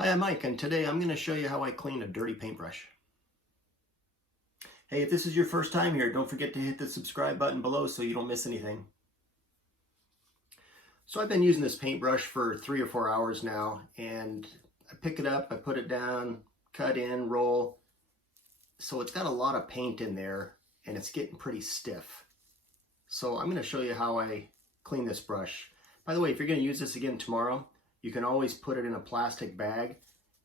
Hi, I'm Mike, and today I'm going to show you how I clean a dirty paintbrush. Hey, if this is your first time here, don't forget to hit the subscribe button below so you don't miss anything. So I've been using this paintbrush for 3 or 4 hours now, and I pick it up, I put it down, cut in, roll. So it's got a lot of paint in there, and it's getting pretty stiff. So I'm going to show you how I clean this brush. By the way, if you're going to use this again tomorrow, you can always put it in a plastic bag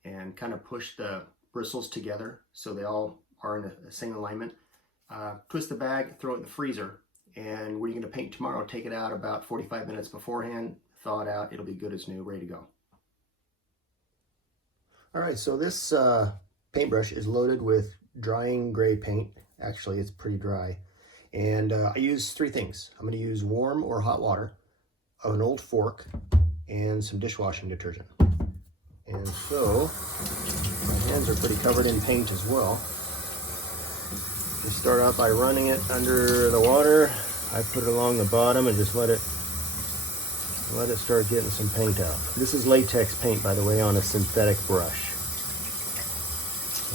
and kind of push the bristles together so they all are in a same alignment. Twist the bag, throw it in the freezer, and when you're going to paint tomorrow, take it out about 45 minutes beforehand, thaw it out, it'll be good as new, ready to go. All right, so this paintbrush is loaded with drying gray paint. Actually, it's pretty dry. And I use 3 things. I'm going to use warm or hot water, an old fork, and some dishwashing detergent. And so my hands are pretty covered in paint as well. You start out by running it under the water. I put it along the bottom and just let it start getting some paint out. This is latex paint, by the way, on a synthetic brush.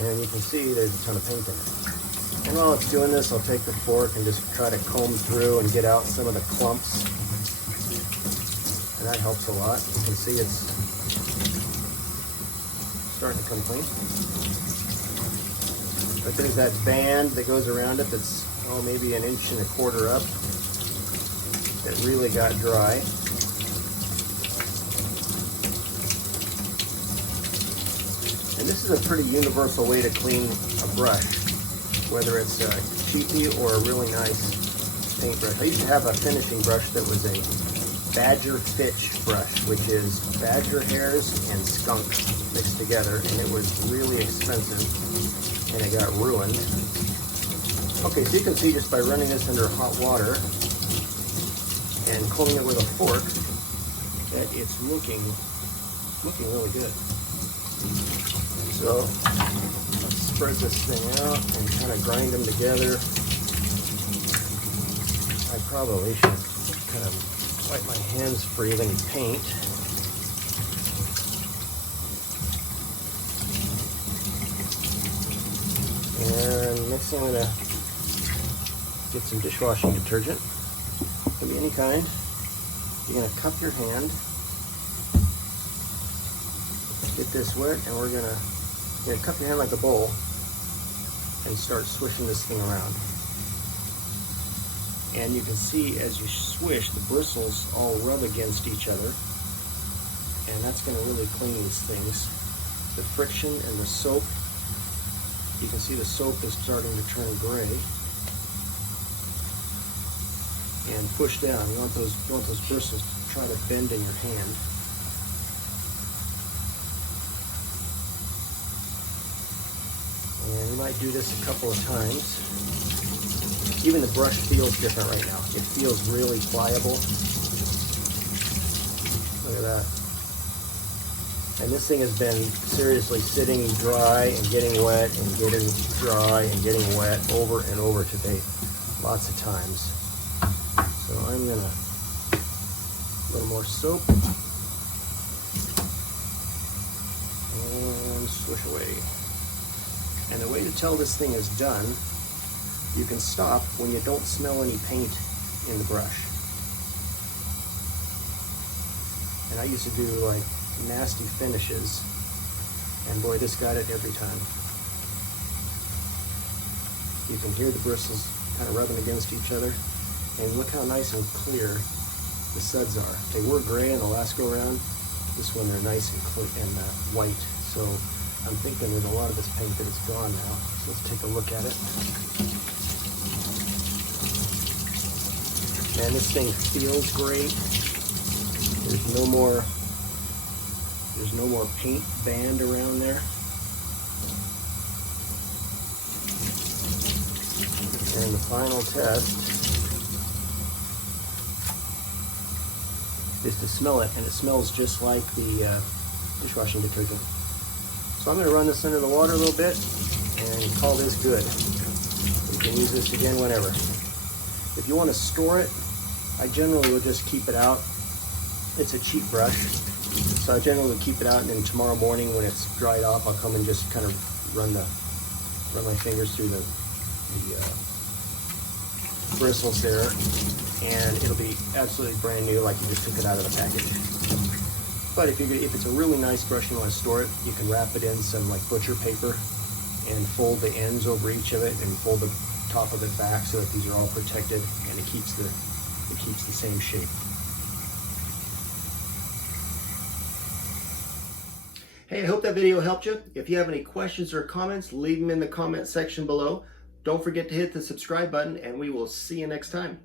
And you can see there's a ton of paint in it. And while it's doing this, I'll take the fork and just try to comb through and get out some of the clumps. And that helps a lot. You can see it's starting to come clean. But there's that band that goes around it that's, maybe 1.25 inches up that really got dry. And this is a pretty universal way to clean a brush, whether it's a cheapy or a really nice paintbrush. I used to have a finishing brush that was a badger fitch brush, which is badger hairs and skunk mixed together, and it was really expensive and it got ruined. Okay, so you can see just by running this under hot water and combing it with a fork that it's looking really good. So let's spread this thing out and kind of grind them together. I probably should kind of wipe my hands free of any paint. And next thing I'm going to get some dishwashing detergent. Can be any kind. You're going to cup your hand, get this wet, and we're going to cup your hand like a bowl and start swishing this thing around. And you can see as you swish, the bristles all rub against each other, and that's going to really clean these things. The friction and the soap, you can see the soap is starting to turn gray. And push down. You want those bristles to try to bend in your hand. And you might do this a couple of times. Even the brush feels different right now. It feels really pliable. Look at that. And this thing has been seriously sitting dry and getting wet and getting dry and getting wet over and over today. Lots of times. So I'm gonna, a little more soap. And swish away. And the way to tell this thing is done, you can stop when you don't smell any paint in the brush. And I used to do like nasty finishes, and boy, this got it every time. You can hear the bristles kind of rubbing against each other, and look how nice and clear the suds are. They were gray in the last go around. This one they're nice and clear and white. So I'm thinking with a lot of this paint that it's gone now. So let's take a look at it. And this thing feels great. There's no more paint band around there. And the final test is to smell it, and it smells just like the dishwashing detergent. So I'm going to run this under the water a little bit and call this good. You can use this again whenever. If you want to store it, I generally will just keep it out. It's a cheap brush. So I generally keep it out, and then tomorrow morning when it's dried off, I'll come and just kind of run my fingers through the bristles there, and it'll be absolutely brand new, like you just took it out of the package. But if it's a really nice brush and you want to store it, you can wrap it in some like butcher paper and fold the ends over each of it and fold the top of it back so that these are all protected, and it keeps the same shape. Hey, I hope that video helped you. If you have any questions or comments, leave them in the comment section below. Don't forget to hit the subscribe button, and we will see you next time.